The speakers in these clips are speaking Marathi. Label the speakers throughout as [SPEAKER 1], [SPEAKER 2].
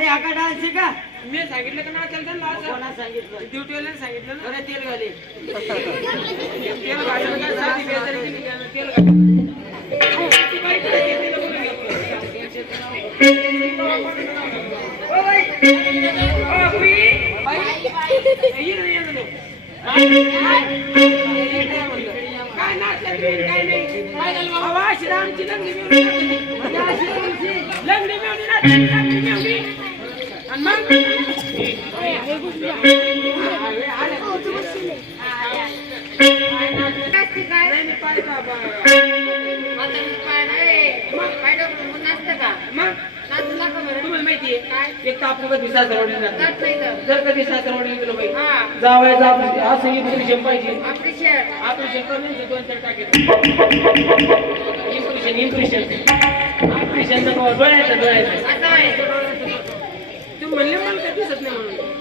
[SPEAKER 1] अरे हा का डान्स आहे का
[SPEAKER 2] मी सांगितलं का ना?
[SPEAKER 1] कोणा सांगितलं
[SPEAKER 2] ड्युटीवाल्याने सांगितलं ना
[SPEAKER 1] अरे तेल घाले
[SPEAKER 2] तेल घालायला काय साधी बेजारी केली का? तेल. काय नाचलं तुम्ही? काय नाही? अहो, अशी लंगडी मिळवली. म्हणजे लंगडी मिळवली लंगडी मिळवली. एक तर आपण कधी सासरवाडी जर कधी सासरवाडी गेलो बाई जावायचं आपण असं इन्फॉर्मेशन पाहिजे ऑपरेशन करण्याचे दोन चार टाके इम्प्रेशन इम्प्रेशन ऑपरेशन डोळ्याचं डोळ्याचं म्हणले मला काय दिसत नाही म्हणून.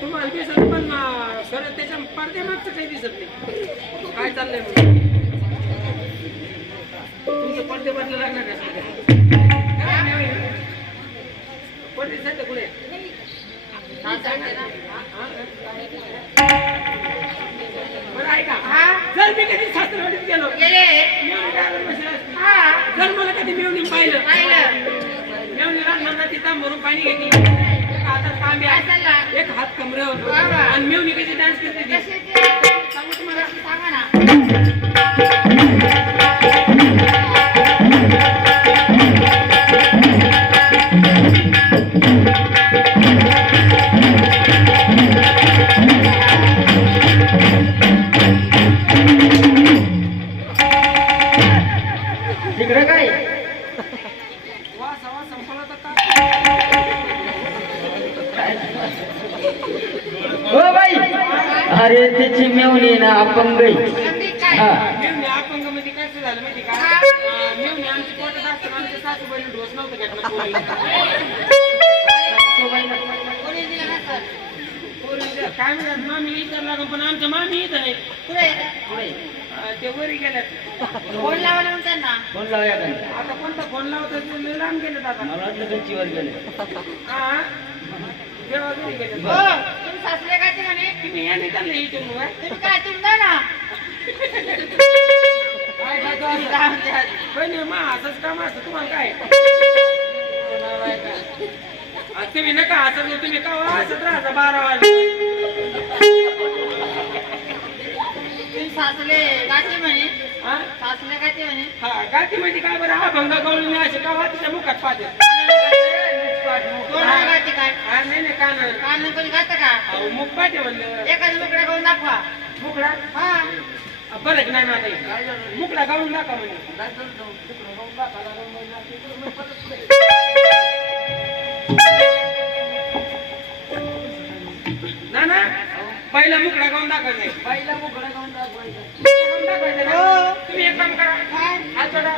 [SPEAKER 2] तुम्हाला दिसत पण खरं त्याच्या पडद्यामागचं काही दिसत नाही. काय चाललंय म्हणून? तुमचं पडदे बदला लागणार का सध्या? पडदे सध्या कुठे. बरं ऐका. जर मी कधी सासरवाडीत गेलो. जर मला कधी मेवणी पाहिलं. रांगणार तिथं भरून पाणी घेतली. एक हातात तांब्या एक हात कमरेवर. आणि कशी डान्स करते? सांगू तुम्हाला
[SPEAKER 1] तिकडे हो बाई. अरे त्याची मेवणी ना अपंग आहे. हा.
[SPEAKER 2] मेवणी अपंगामध्ये काय म्हणतात मामी विचार लागून पण आमच्या मामी इथं नाही.
[SPEAKER 1] पुढे.
[SPEAKER 2] अं, ते वरी गेल्यात.
[SPEAKER 1] फोन लावूया का
[SPEAKER 2] आता कोणता फोन लावतो ते लांब गेले आता.
[SPEAKER 1] मला वाटलं गच्चीवर गेले.
[SPEAKER 2] हा. देवा घरी गेले तुम्ही याने चालले इथून मग, हा? काय खातो असं? पण हे मा असंच काम असतं तुम्हाला काय? आ, तुम्ही नका तुम्ही का हसत राहता बारा वाजता? हा? हा गाठी म्हणजे काय बरं हा भंगा गवळून असे का तिच्या मुखात पाहते? हा नाही नाही कान अहो, मुख पाहते म्हणलं. मुकडा बरं की नाही माझा मुकडा गाळून दाखवा म्हणजे ना. ना पहिला मुकडा गाऊन दाखवायचा
[SPEAKER 1] पहिला मुकडा गाऊन दाखवायचं.
[SPEAKER 2] गाऊन दाखवायचं ना? तुम्ही एक काम करा. हात जोडा.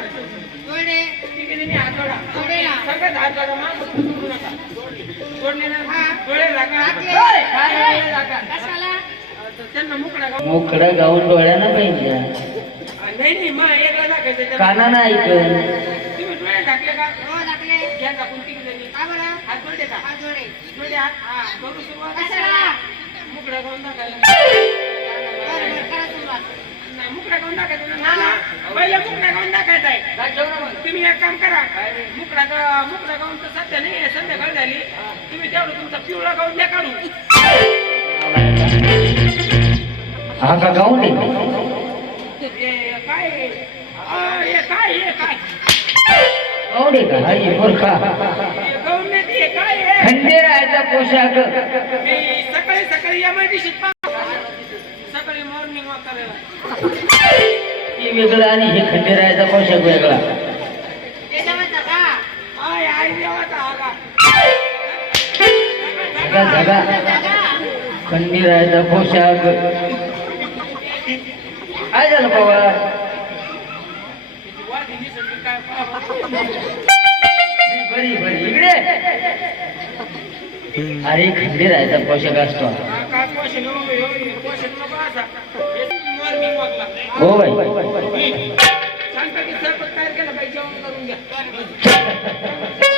[SPEAKER 2] सगळ्यात मागं सोडू नका जोडले ना.
[SPEAKER 1] काय डोळे झाका?
[SPEAKER 2] आता त्यांना मुकडा गाऊन
[SPEAKER 1] मुकडा गाऊन डोळ्यानं पाहिजे
[SPEAKER 2] नाही नाही मग.
[SPEAKER 1] कानानं ऐक
[SPEAKER 2] तुम्ही डोळे टाकले का घ्या टाकून तिकडे हात जोडले का जोडले हात हा करू सुरुवात. मुकडा गाऊन नाही, मुकडा गाऊन दाखवायचं ना. ना ना पहिला मुकडा गाऊन दाखवायचा आहे तुम्ही एक काम करा. मुकडा मुकडा गाऊन तर सध्या नाही आहे, संध्याकाळ झाली. तुम्ही तेवढं तुमचा पिवळा गाऊन द्या काढून.
[SPEAKER 1] हा का गाऊन
[SPEAKER 2] काय हे काय हे काय?
[SPEAKER 1] गाऊन आहे का?
[SPEAKER 2] हे गाऊन नाही ते, काय आहे?
[SPEAKER 1] खंडेरायाचा पोशाख.
[SPEAKER 2] मी सकाळी सकाळी आय डी सकाळी मॉर्निंग वॉक करायला.
[SPEAKER 1] वेगळं आणि हे खंडेरायाचा पोशाख वेगळा. जगा जगा पोशाख. काय झालं पवार बरी बरी. इकडे. अरे खंडेरायाचा पोशाख असतो. हो बाई.
[SPEAKER 2] Yeah.